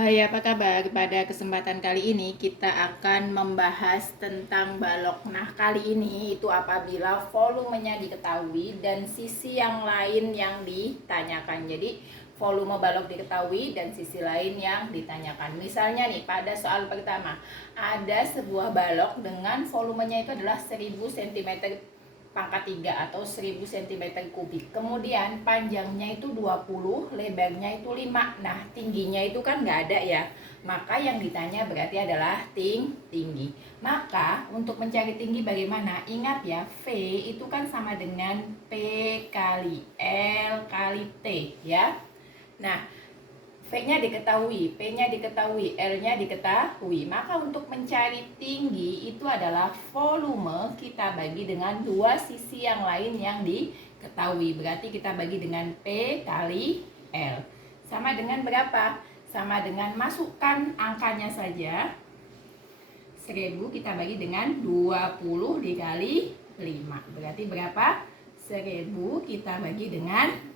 Hai, apa kabar? Pada kesempatan kali ini kita akan membahas tentang balok. Nah, kali ini itu apabila volumenya diketahui dan sisi yang lain yang ditanyakan. Jadi, volume balok diketahui dan sisi lain yang ditanyakan. Misalnya nih, pada soal pertama, ada sebuah balok dengan volumenya itu adalah 1000 cm pangkat 3 atau 1000 cm kubik. Kemudian panjangnya itu 20, lebarnya itu 5. Nah, tingginya itu kan nggak ada ya. Maka yang ditanya berarti adalah tinggi. Maka untuk mencari tinggi bagaimana? Ingat ya, V itu kan sama dengan P kali L kali T ya. Nah, V-nya diketahui, P-nya diketahui, L-nya diketahui. Maka untuk mencari tinggi itu adalah volume kita bagi dengan dua sisi yang lain yang diketahui. Berarti kita bagi dengan P kali L. Sama dengan berapa? Sama dengan masukkan angkanya saja. 1000 kita bagi dengan 20 dikali 5. Berarti berapa? 1000 kita bagi dengan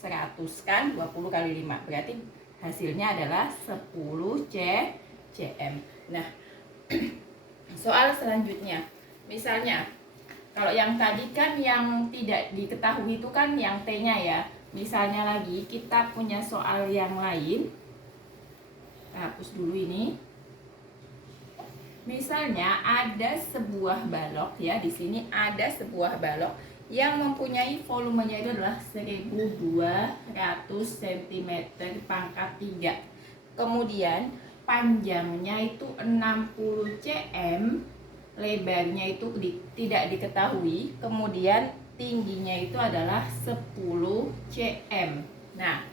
100 kan, 20 kali 5 berarti hasilnya adalah 10 cm. Nah, soal selanjutnya misalnya kalau yang tadi kan yang tidak diketahui itu kan yang T-nya ya. Misalnya lagi kita punya soal yang lain, kita hapus dulu ini. Misalnya ada sebuah balok ya, di sini ada sebuah balok yang mempunyai volumenya itu adalah 1200 cm pangkat 3. Kemudian panjangnya itu 60 cm, lebarnya itu tidak diketahui, kemudian tingginya itu adalah 10 cm. Nah,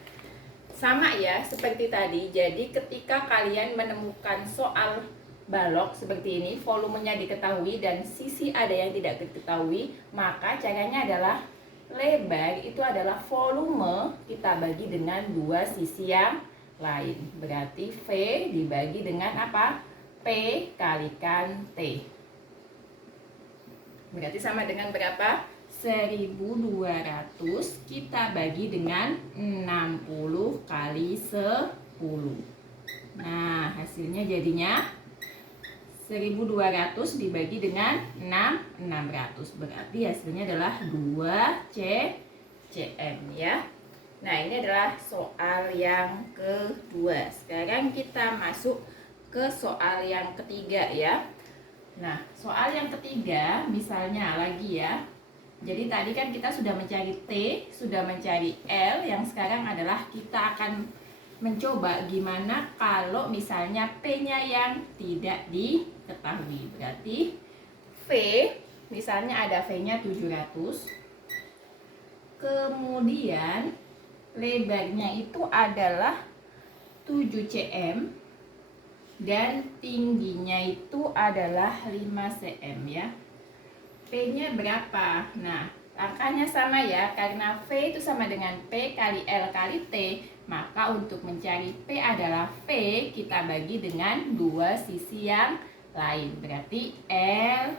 sama ya seperti tadi. Jadi ketika kalian menemukan soal balok seperti ini, volumenya diketahui dan sisi ada yang tidak diketahui, maka caranya adalah lebar itu adalah volume kita bagi dengan dua sisi yang lain. Berarti V dibagi dengan apa? P kalikan T. Berarti sama dengan berapa? 1200 kita bagi dengan 60 kali 10. Nah, hasilnya jadinya 1200 dibagi dengan 600. Berarti hasilnya adalah 2 cm ya. Nah, ini adalah soal yang kedua. Sekarang kita masuk ke soal yang ketiga ya. Nah, soal yang ketiga misalnya lagi ya. Jadi tadi kan kita sudah mencari T, sudah mencari L, yang sekarang adalah kita akan mencoba gimana kalau misalnya P-nya yang tidak diketahui. Berarti V, misalnya ada V-nya 700, kemudian lebarnya itu adalah 7 cm dan tingginya itu adalah 5 cm ya. P-nya berapa? Nah, angkanya sama ya, karena V itu sama dengan P kali L kali T. Maka untuk mencari P adalah V kita bagi dengan dua sisi yang lain. Berarti L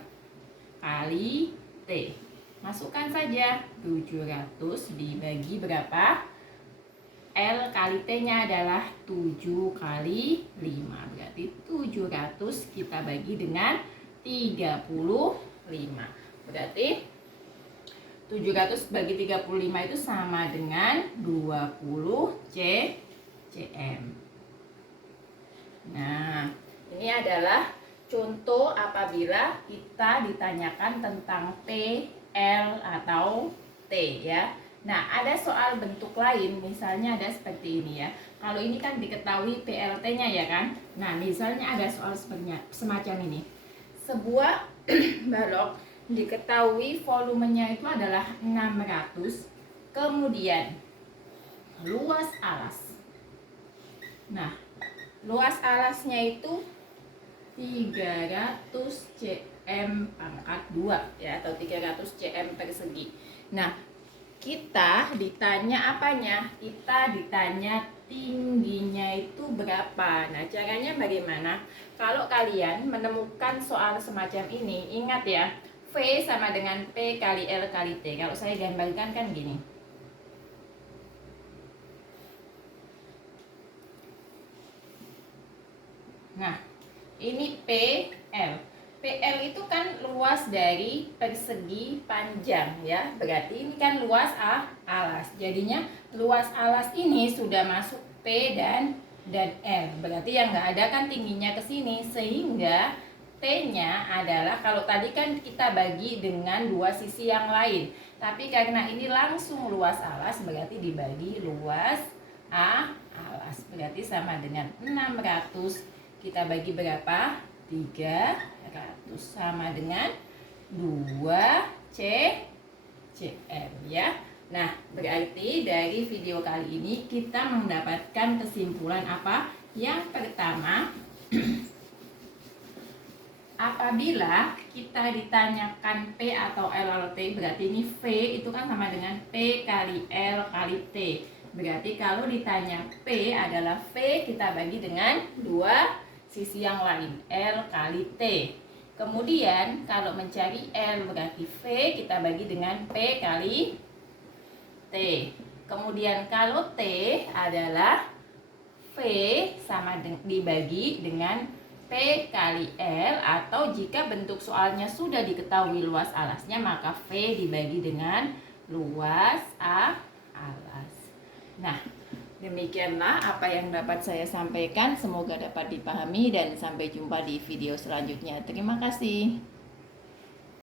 kali T. Masukkan saja 700 dibagi berapa? L kali T-nya adalah 7 kali 5. Berarti 700 kita bagi dengan 35. Berarti 700 bagi 35 itu sama dengan 20 cm. Nah, ini adalah contoh apabila kita ditanyakan tentang P, L, atau T ya. Nah, ada soal bentuk lain, misalnya ada seperti ini ya. Kalau ini kan diketahui PLT-nya ya kan. Nah, misalnya ada soal semacam ini. Sebuah balok diketahui volumenya itu adalah 600, kemudian luas alas. Nah, luas alasnya itu 300 cm pangkat 2 ya, atau 300 cm persegi. Nah, kita ditanya apanya? Kita ditanya tingginya itu berapa. Nah, caranya bagaimana? Kalau kalian menemukan soal semacam ini, ingat ya, V sama dengan P kali L kali T. Kalau saya gambarkan kan gini. Nah, ini PL. PL itu kan luas dari persegi panjang ya. Berarti ini kan luas alas. Jadinya luas alas ini sudah masuk P dan L. Berarti yang nggak ada kan tingginya ke sini, sehingga T-nya adalah, kalau tadi kan kita bagi dengan dua sisi yang lain. Tapi karena ini langsung luas alas, berarti dibagi luas alas. Berarti sama dengan 600. Kita bagi berapa? 300 sama dengan 2 cm ya. Nah, berarti dari video kali ini kita mendapatkan kesimpulan apa? Yang pertama, apabila kita ditanyakan P atau L atau T, berarti ini V itu kan sama dengan P kali L kali T. Berarti kalau ditanya P adalah V, kita bagi dengan dua sisi yang lain, L kali T. Kemudian kalau mencari L berarti V, kita bagi dengan P kali T. Kemudian kalau T adalah V sama dibagi dengan P kali L, atau jika bentuk soalnya sudah diketahui luas alasnya, maka V dibagi dengan luas alas. Nah, demikianlah apa yang dapat saya sampaikan. Semoga dapat dipahami dan sampai jumpa di video selanjutnya. Terima kasih.